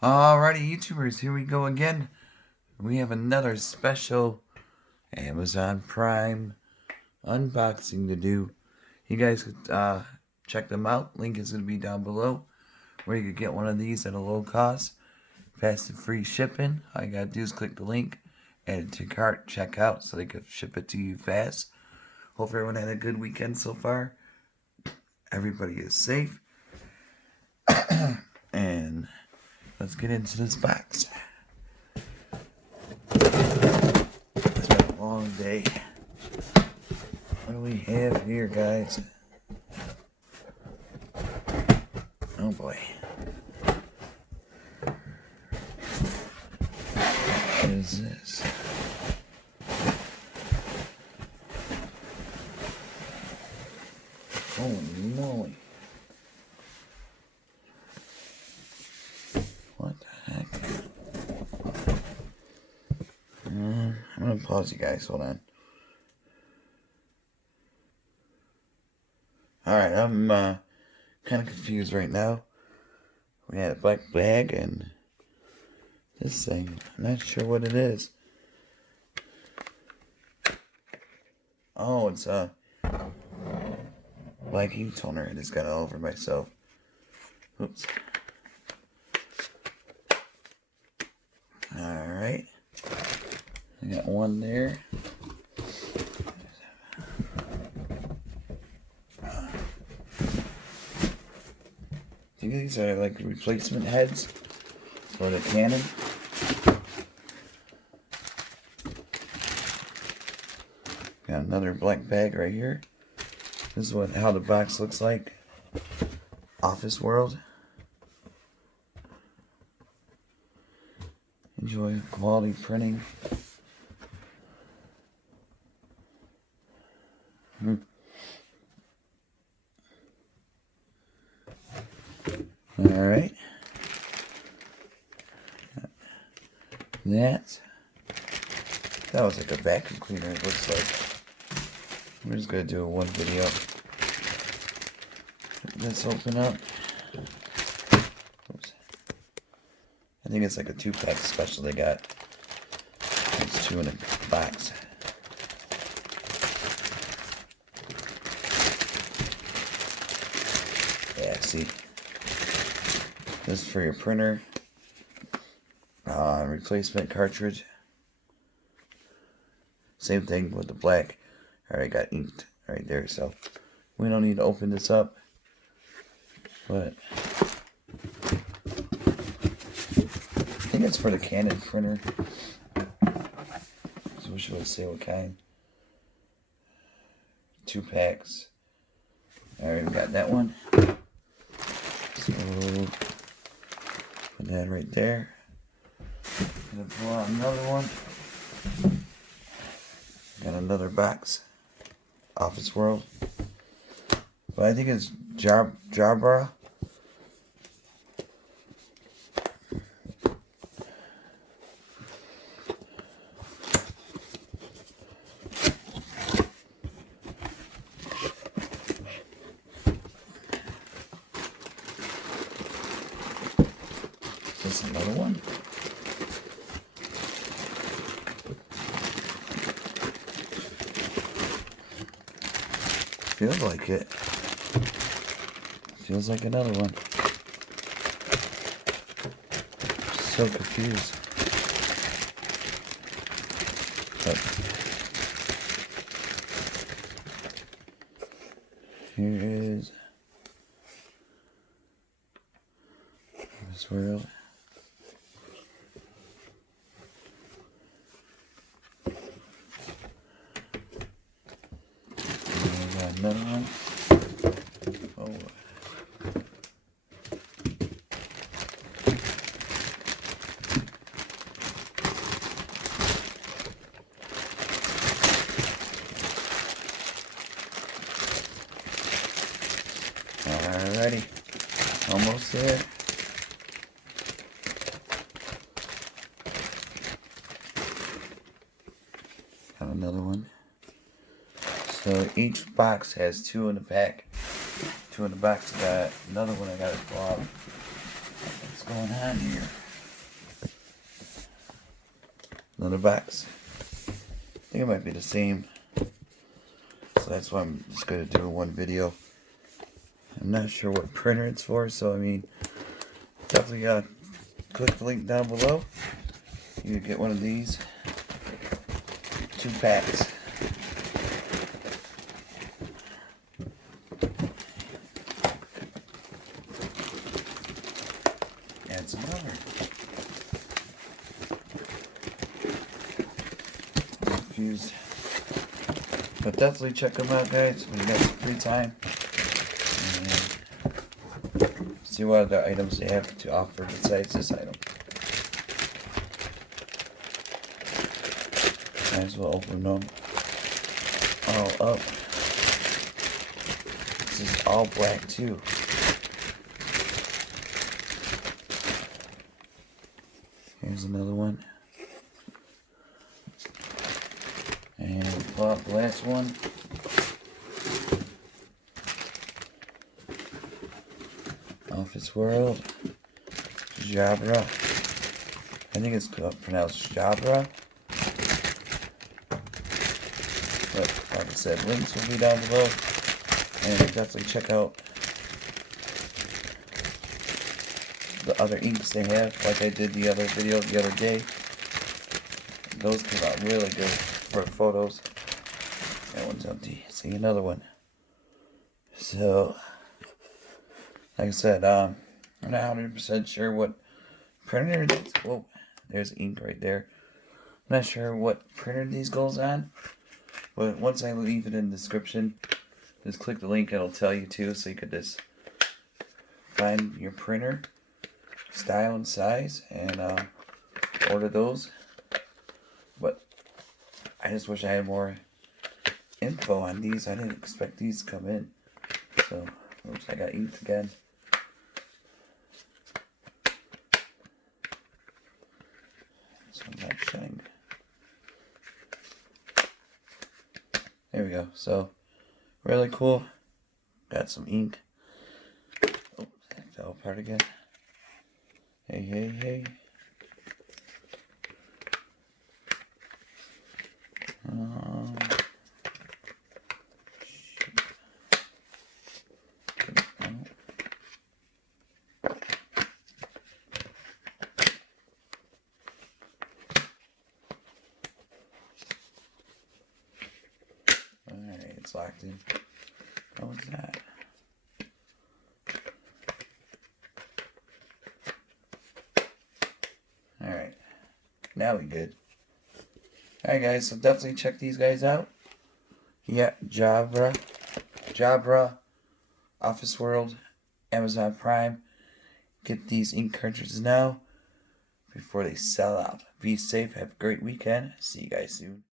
Alrighty, YouTubers, here we go again. We have another special Amazon Prime unboxing to do. You guys could check them out. Link is going to be down below, where you could get one of these at a low cost. Fast and free shipping. All you got to do is click the link, add it to your cart, check out so they could ship it to you fast. Hope everyone had a good weekend so far. Everybody is safe. And let's get into this box. It's been a long day. What do we have here, guys? Oh boy. What is this? Holy moly. What the heck? I'm gonna pause you guys. Hold on. Alright, I'm kind of confused right now. We had a black bag and this thing. I'm not sure what it is. Oh, it's a black ink toner. I just got it all over myself. Oops. Alright. I got one there. I think these are like replacement heads for the Canon. Got another black bag right here. This is how the box looks like. Officeworld. Enjoy quality printing. Alright. That was like a vacuum cleaner, it looks like. We're just going to do a one video. Let's open up. Oops. I think it's like a 2-pack special they got. There's 2 in a box. Yeah, see. This is for your printer. Replacement cartridge. Same thing with the black. Already got inked right there, so we don't need to open this up. But I think it's for the Canon printer. So we should say what kind. 2 packs. Alright, we got that one. So put that right there. Gonna pull out another one. Got another box. Officeworld. But I think it's Jabra. Is this another one? Feels like it. Feels like another one. So confused. But here is Officeworld. Another one. Oh. Alrighty. Almost there. Got another one. So each box has 2 in the pack. 2 in the box. Got another one I gotta pull out. What's going on here? Another box. I think it might be the same. So that's why I'm just going to do one video. I'm not sure what printer it's for, so I mean, definitely click the link down below. You can get one of these. 2 packs. And some other. I'm confused. But definitely check them out, guys, when you got some free time. And see what other items they have to offer besides this item. Might as well open them all up. This is all black too. Here's another one. And pull out the last one. Officeworld. Jabra. I think it's pronounced Jabra. But like I said, links will be down below. And definitely check out the other inks they have, like I did the other video the other day. Those came out really good for photos. That one's empty. See, another one. So, like I said, I'm not 100% sure what printer it is. Whoa, there's ink right there. I'm not sure what printer these goes on, but once I leave it in the description, just click the link, it'll tell you too, so you could just find your printer style and size and order those. But I just wish I had more info on these. I didn't expect these to come in. So, oops, I got inked again. This one's not shutting. There we go. So, really cool. Got some ink. Oh, that fell apart again. Hey, hey, hey. Alright, it's locked in. Oh, it's not. Alright. Now we good. Alright guys, so definitely check these guys out. Yeah, Jabra, Officeworld, Amazon Prime. Get these ink cartridges now before they sell out. Be safe, have a great weekend. See you guys soon.